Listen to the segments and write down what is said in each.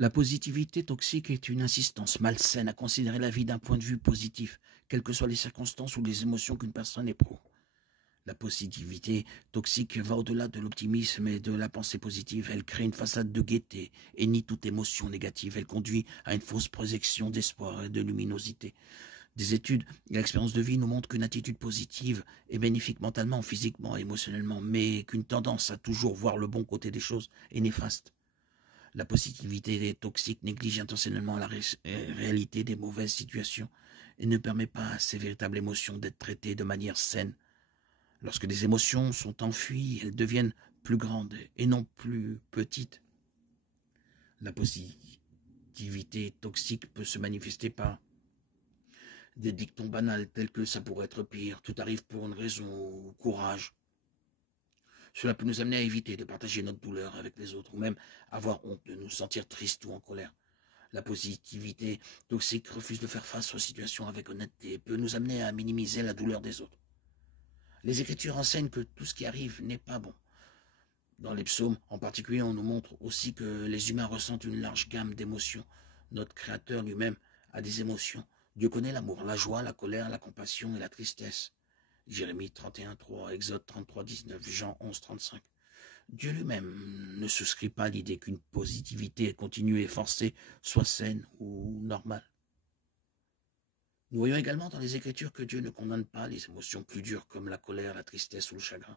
La positivité toxique est une insistance malsaine à considérer la vie d'un point de vue positif, quelles que soient les circonstances ou les émotions qu'une personne éprouve. La positivité toxique va au-delà de l'optimisme et de la pensée positive. Elle crée une façade de gaieté et nie toute émotion négative. Elle conduit à une fausse projection d'espoir et de luminosité. Des études et l'expérience de vie nous montrent qu'une attitude positive est bénéfique mentalement, physiquement et émotionnellement, mais qu'une tendance à toujours voir le bon côté des choses est néfaste. La positivité toxique néglige intentionnellement la réalité des mauvaises situations et ne permet pas à ces véritables émotions d'être traitées de manière saine. Lorsque les émotions sont enfuies, elles deviennent plus grandes et non plus petites. La positivité toxique peut se manifester par des dictons banals tels que ça pourrait être pire, tout arrive pour une raison, ou courage. Cela peut nous amener à éviter de partager notre douleur avec les autres ou même avoir honte de nous sentir tristes ou en colère. La positivité toxique refuse de faire face aux situations avec honnêteté et peut nous amener à minimiser la douleur des autres. Les Écritures enseignent que tout ce qui arrive n'est pas bon. Dans les psaumes, en particulier, on nous montre aussi que les humains ressentent une large gamme d'émotions. Notre Créateur lui-même a des émotions. Dieu connaît l'amour, la joie, la colère, la compassion et la tristesse. Jérémie 31:3, Exode 33:19, Jean 11:35. Dieu lui-même ne souscrit pas à l'idée qu'une positivité continue et forcée soit saine ou normale. Nous voyons également dans les Écritures que Dieu ne condamne pas les émotions plus dures comme la colère, la tristesse ou le chagrin.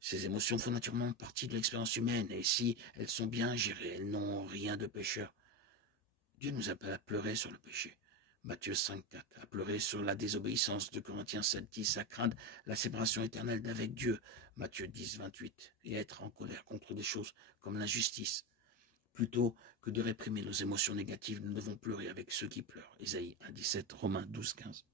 Ces émotions font naturellement partie de l'expérience humaine et si elles sont bien gérées, elles n'ont rien de pécheur. Dieu nous appelle à pleurer sur le péché. Matthieu 5:4, à pleurer sur la désobéissance. De Corinthiens 7:10, à craindre la séparation éternelle d'avec Dieu. Matthieu 10:28, et à être en colère contre des choses comme l'injustice. Plutôt que de réprimer nos émotions négatives, nous devons pleurer avec ceux qui pleurent. Ésaïe 1:17, Romains 12:15.